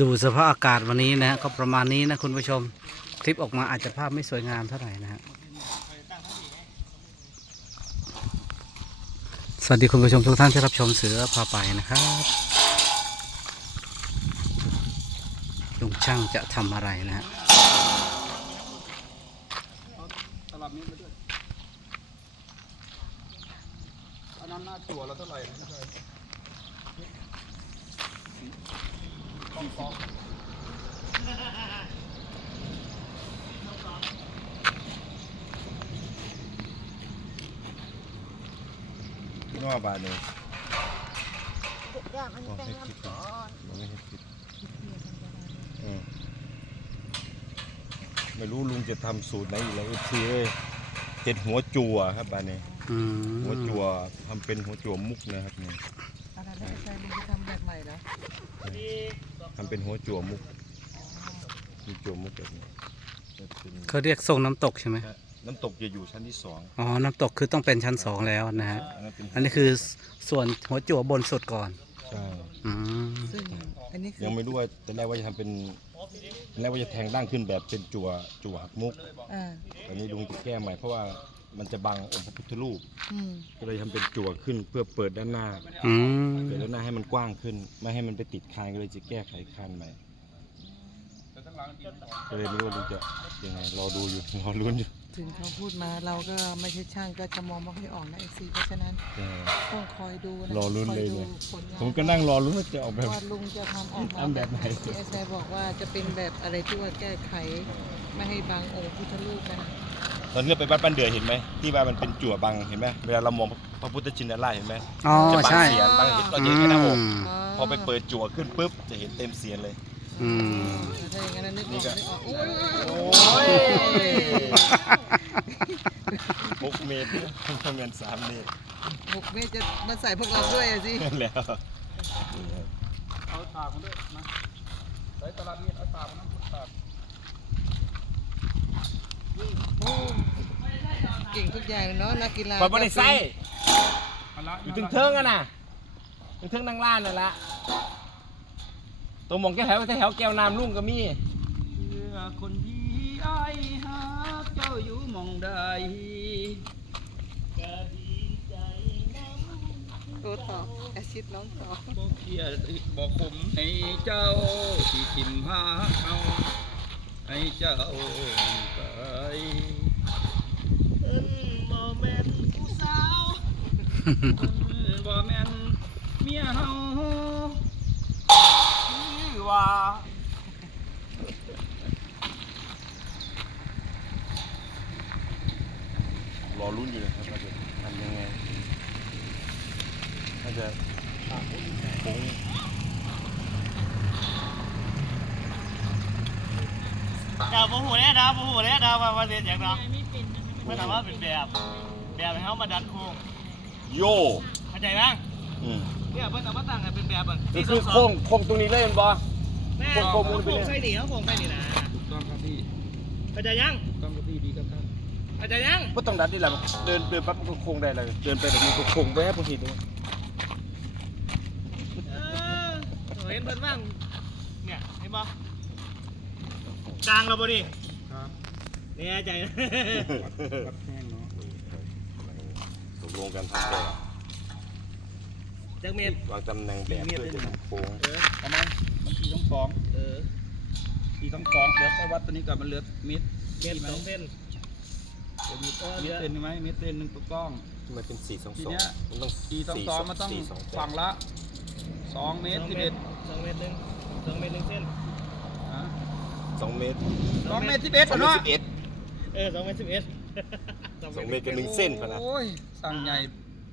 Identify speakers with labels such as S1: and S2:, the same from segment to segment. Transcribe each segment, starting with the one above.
S1: ดูสภาพอากาศวันนี้นะฮะก็ประมาณนี้นะคุณผู้ชมคลิปออกมาอาจจะภาพไม่สวยงามเท่าไหร่นะฮะสวัสดีคุณผู้ชมทุกท่านที่รับชมเสือพาไปนะครับลุงช่างจะทำอะไรนะฮะ
S2: ตลับนี้มาด้วยอันนั้นหน้าจั่วเราเท่าไหร่ นะไม่สองสอง
S3: นัวบาทเนี่ย
S4: ย่างอันนี้แป้งน้ำก่อน
S3: มันไม่ให้ผิดอืมไม่รู้ลุงจะทำสูตรไหนอีกแล้วเอฟซีเอ้ยเห็ดหัวจั่วครับบาทนี้
S1: อืม
S3: หัวจั่วทำเป็นหัวจั่วมุกนะครับนี่
S4: อะไรไม่ใช่ลุงจะทำแบบใหม่เหรอ
S3: ทำเป็นหัวจั่วมุกมีจั่วมุกแบบนี้จะเป็น
S1: เขาเรียกทรงน้ำตกใช่ไหม
S3: น้ำตกจะอยู่ชั้นที่สอง
S1: อ๋อ น้ำตกคือต้องเป็นชั้นสองแล้วนะฮะ
S3: อันนั้นเป็น
S1: อันนี้คือส่วนหัวจั่วบนสุดก่อน
S3: ใช่
S1: อืม
S4: ซึ่งอันนี้คือ
S3: ยังไม่รู้ว่าตอนแรกว่าจะทำเป็นตอนแรกว่าจะแทงดั้งขึ้นแบบเป็นจั่วจั่วหักมุก
S4: อ่า
S3: ตอนนี้ลุงจะแก้ใหม่เพราะว่า มันจะบังองค์พระพุทธรูป
S4: อืม
S3: ก็เลยทำเป็นจั่วขึ้นเพื่อเปิดด้านหน้า
S1: อืม
S3: เปิดด้านหน้าให้มันกว้างขึ้น ไม่ให้มันไปติดคานก็เลยจะแก้ไขคานใหม่ก็เลยไม่รู้ว่าลุงจะยังไงรอดูอยู่ รอลุ้นอยู่
S4: ถึงเขาพูดมาเราก็ไม่ใช่ช่างก็จะมองไม่ค่อยออกนะเอซีเพราะฉะนั้น
S3: เออ
S4: ต้องคอยดูนะ
S3: รอลุ้น
S4: คอย
S3: เลย
S4: ดู
S3: เนี่ย
S4: ผลงาน
S3: ผมก็นั่งรอลุ้นว่าจะออกแบบ
S4: ว่าลุงจะทำออกมา
S3: ทำแบบไหน
S4: ที่เอสไบอกว่าจะเป็นแบบอะไรที่ว่าแก้ไข ไม่ให้บางองค์พุทธรูปนะ
S3: ตอนนี้ไปวัดบ้านเดือเห็นไหมที่ว่ามันเป็นจั่วบังเห็นไหมเวลาเรามองพระพุทธชินราชเห็นไหม
S1: อ๋อ
S3: จะบัง
S1: ใช่
S3: เสียนบังเห็นเราจะเห็นแค่หน้าอก
S1: อืม
S3: พอไปเปิดจั่วขึ้นปุ๊บจะเห็นเต็มเสียนเลย
S1: อืม
S4: ถ้าอย่างนั้นนึกอ
S3: นี่
S4: อก
S3: ก็
S4: นึกออกโอ้ย
S3: โอ้ยหกเมตรประมาณสามเมตร
S4: หกเมตรจะมาใส่พวกเราด้วยอะสิ
S3: นั่นแหล้ว
S2: เอาตากมาด้วยมาใส่ตลับนี้เอาตากมาน้ำตาก
S4: โอ้ เก่งทุกอย่างเนาะนักกีฬา
S3: พอบ่ได้ใส่
S2: เอาละ
S3: อยู่ถึงเทิงอะน่ะถึงเทิงนั่งล้านนั่นละตัวหมองแก้วแถวแถวแก้วน้ำลุ่งก็มี
S2: เพื่อคนที่ไอ้ายหักเจ้าอยู่หมองใด
S4: โตต่อแอซิดน้องต่อ
S2: บอกเกียรติบอกขมให้เจ้าที่ทิมหาเอา ให้เจ้าไปเอิ้นบ่แม่นผู้สาวเอิ้นบ่แม่นเมียเฮาชื่อว่า
S3: รอรุ่นอยู่นะครับว่าจะทำยังไงน่าจะโค้ง
S5: ดาวโมโหเนี่ยดาวโมโหเนี่ยดาวมามาเรียนอย่างเราไม่ถามว่าเป็นแบบแบบให้เขามาดันโค้ง
S3: โย
S5: เข้าใจบ้าง
S3: อืม
S5: เนี่ยเพิ่นเอามาตั้งให้เป็นแบบอะ
S3: ก็คือโค้งโค้งตรงนี้เลยมันบอ
S5: แม่
S3: โค้งโค้ง
S5: โค้งใส่หนีเขาโค้งใส่หนีนะ
S2: ถูกต้องครับพี่
S5: เข้าใจยัง
S2: ถูกต้องครับพี่ดีครับท่าน
S5: เข้าใจยัง
S3: ก็ต้องดันนี่แหละเดินเดินปั๊บมันก็โค้งได้เลยเดินไปแบบนี้ก็โค้งแวบพอดีเลย
S5: เออเห็นเพิ่นบ้างเนี่ยเห็นบ่ กลางเราบ่ดิ
S2: ครับ
S5: เนี่ยใจนะ
S2: รับแห้งเนาะ
S3: ตกลงกันทำแบบ
S5: จักเมตร
S3: วางตำแหน่งแบบเพื่อจะทำโค้ง
S2: เออประมาณมันทีต้องสอง
S5: เออ
S2: ทีต้องสองเดี๋ยวค่อยวัดตัวนี้ก่อนมันเหลือเมตร
S5: เมตร
S2: ไหม
S5: สองเส้น
S2: เดี๋ยวมีเมตรเซนไหมเมตรเซนหนึ่งถูกต้อง
S3: มันเป็นสี่สอง
S2: ที
S3: สอง
S2: เนี้ย
S3: มันต้อง
S2: ทีต้องสองมันต้อง
S3: สี่สองแปด
S2: ฝั่งละสองเมตรสิบเอ็ด
S5: สองเมตรหนึ่งสองเมตรหนึ่งเส้น
S2: อะ
S3: สองเมตร
S2: สองเมตรสิบเอ็ด
S3: สองเมตร
S2: เนาะ
S3: สิบเอ็ด
S5: เออสองเมตรสิบเอ็ด
S3: สองเมตรกับหนึ่งเส้นพะนะ
S2: โอ้ยสั่งใหญ่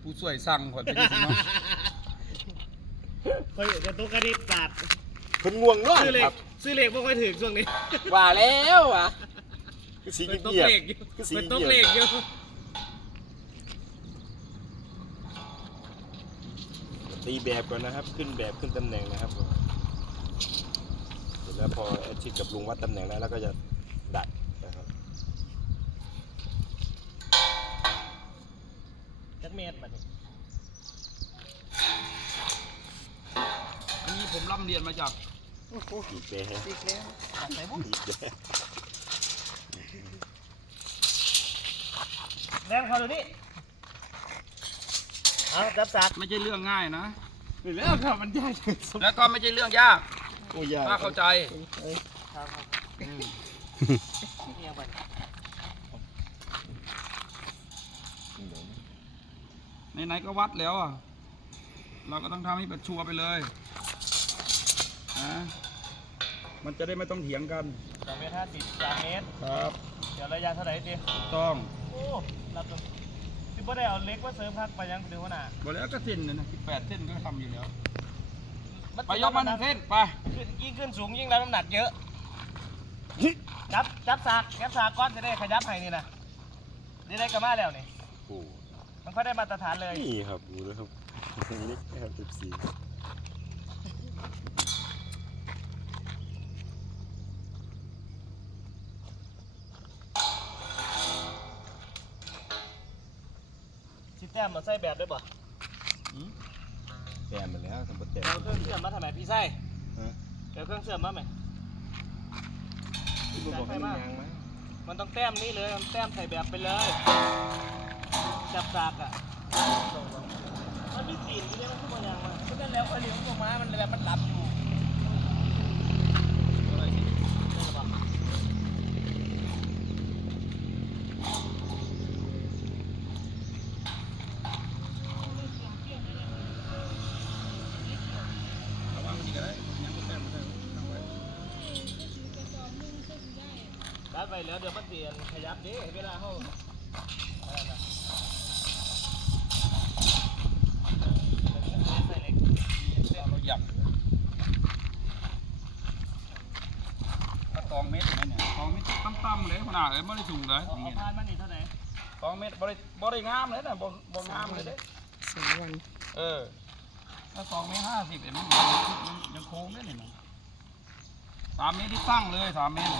S2: ผู้ช่วยสั่งขอดไปดิสิเนาะ
S5: คอยจะตุกกระดิกศาสตร์
S3: คนง่วงนอน
S5: ซื้อเหล็
S3: ค
S5: ก
S3: รับ
S5: ซื้อเหล็กไม่ค่อยถึงช่วงนี้
S3: ว่าแล้วอะคือสี
S5: เป็นตก
S3: เงียบ
S5: เหล็กอยู่
S3: ๆคือสี
S5: เป็นต
S3: เงี
S5: กเหล็
S3: ย
S5: ก
S3: บ
S5: อยู่
S3: ๆตีแบบก่อนนะครับ ขึ้นแบบขึ้นตำแหน่งนะครับผมเสร็จ แล้วพอแอดชิดกับลุงวัดตำแหน่งแล้วแล้วก็จะดัดนะครับ
S5: จักเมตรบัดนี้
S2: ผมร่ำเรียนมาจาก
S4: โอ้โห
S3: อีกแบบ
S4: อีกแล้ว
S5: ใส่บุ้ง
S3: อีกแบบ
S5: แรงเขาดูนี่เอาจับสัก
S2: ไม่ใช่เรื่องง่ายนะ
S5: แล้วครับมันยาก
S2: แล้วก็ไม่ใช่เรื่องยาก
S3: โอ้ยาก
S2: ถ้าเข้าใจ
S5: ครับครับเนี่ยไป
S2: ไหนๆก็วัดแล้วอะ เราก็ต้องทำให้เป็นชัวร์ไปเลยนะมันจะได้ไม่ต้องเถียงกัน
S5: สองเมตรห้าสิบสามเมตร
S2: ครับ
S5: เดี๋ยวระยะเท่าไหร่จี
S2: ถูกต้อง
S5: โอ้รับตรงที่บ่ได้เอาเล็กมาเสริมพักไปยังเดี๋ยวหัวหน้า
S2: บอกแล้วก็เส้นนะนะแปดเส้นก็ทำอยู่แล้ว
S5: มัน
S2: ไปยกมาหนึ่งเส้นไป
S5: ขึ้นยิ่งขึ้นสูงยิ่งรับน้ำหนักเยอะ จับจับสากจับสากก้อนจะได้ขยับให้นี่นะนี่ได้กระมาแล้วนี่
S3: โอ้
S5: มันค่อยได้มาตรฐานเลย
S3: นี่ครับดูนะครับเล็กนะครับสิบสี่
S5: ชิแต้มมาใส่แบบได้บ่
S3: แต้มมาแล้วทำประแต้ม
S5: เอาเครื่องเสื่อมมาทำไมพี่ไส้
S3: ฮะ
S5: เดี๋ยวเครื่องเสื่อมมาไหม
S3: ที่บอกให้มันยางไหม
S5: มันต้องแต้มนี้เลยมันแต้มใส่แบบไปเลย จับสากอะมันมีตีนที่เรียกว่าขึ้นมาอย่างมาเพราะฉะนั้นแล้วไอ้เหลียวตัวม้ามันแบบมันหลับ อยู่รัดไปแล้วเดี๋ยวมันเปลี่ยนขยับดิเวลาเขาอะไระใส่เหล็ก
S2: เราหยับถ้าสองเมตรเห็นไหมเนี่ยสองเมตรต่ำๆเลยขนาดเลยไม่ได้สูงเลย
S5: เอาพานมานี่เท่าไหร่
S2: สองเมตรบริบริงามเลยนะบริบงามเลยเด้
S4: สองวัน
S2: เออถ้าสองเมตรห้าสิบเอ็ดมันมันยังโค้งได้เลยนะสามเมตรที่ตั้งเลยสามเมตร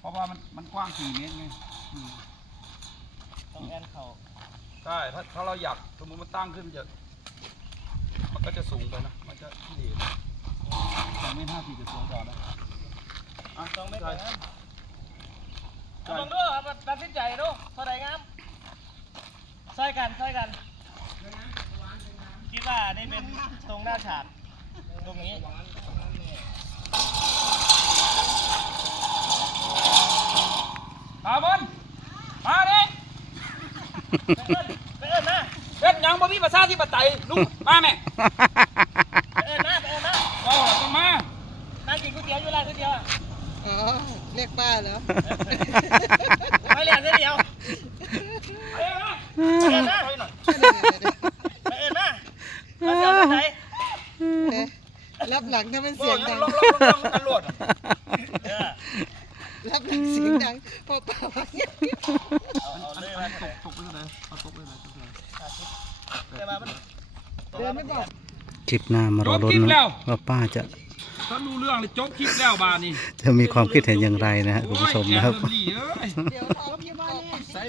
S2: เนี่ยเพราะว่ามันมันกว้างสี่เมตรไงอืม
S5: ต้องแอนเข่า
S2: ใช่ถ้าถ้าเราอยากสมมติมันตั้งขึ้นมันจะ มันก็จะสูงไปนะ มันจะที่เหลวสองเมตรห้าสิบจะสูงกว่านะอะ
S5: ต้องไม่
S2: ใช่
S5: ไปนะเอาลองดูครับตัดสินใจดูเท่าไหร่งามใส่กันใส่กัน คิดว่าได้เป็นตรงหน้าฉากตรงนี้
S2: มาบนมาดิ
S5: ไปเอิญไปเอิญนะ
S2: เล่นยังบ่มีภาษาที่ปไตยลูกมาแม่
S5: ไปเอิญนะไปเอิญนะ
S2: ว้าวต้องมา
S5: นั่งกินก๋วยเตี๋ยวอยู่ร้านก๋วยเตี๋ยวอะ
S4: อ๋อเรียกป้าเหรอ
S5: ไปเรียนเส้นเดียวไปเอิญนะไปเอิญนะไปเอิญนะมาเสียวที่ไหน
S4: เอ๊ะรับหลังถ้ามัน
S2: โอ้
S4: เสีย
S2: ย
S4: ง
S2: ล
S4: ดั
S2: อง
S4: ง
S2: ลองลองลอง
S1: คลิปหน้ามารอลุ้นนะว่าป้าจะ
S2: ถ้ารู้เรื่องเลยจบคลิปแล้วบาดนี่
S1: จะมีความคิดเห็นอย่างไรนะฮะคุณผู้ชมนะครับ
S2: โอ้ยแอบเริ่มหลีเอ้ย
S4: เดี๋ยวทอมอยู่บ้านแน่
S2: ใส่